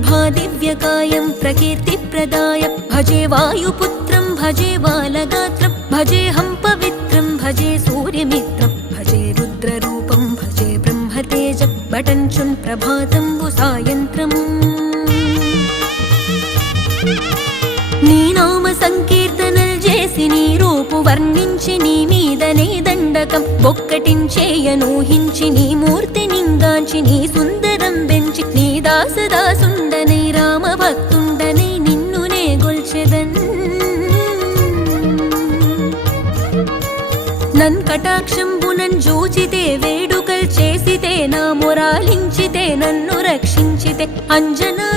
ప్రభాదివ్యకాయం ప్రకీర్తిప్రదాయ భజే వాయుపుత్రం భజే బాలగాత్రం భజేహం పవిత్రం భజే సూర్యమిత్రం భజే రుద్రరూపం భజే బ్రహ్మతేజం బటంచున్ ప్రభాతంబు సాయంత్రము నీ నామ సంకీర్తనల్ చేసి నీ రూపు వర్ణించి నీ మీదనే దండకం బొక్కటించేయనూహించి నీ మూర్తి నింగాంచి నీ సుందరం బెంచి నీ దాసదాసుండనై రామ భక్తుండనై నిన్నునే గొల్చెదన్ నన్ కటాక్షంబునన్ జూచితే వేడుకల్ చేసితే నా మొరాలించితే నన్ను రక్షించితే అంజనా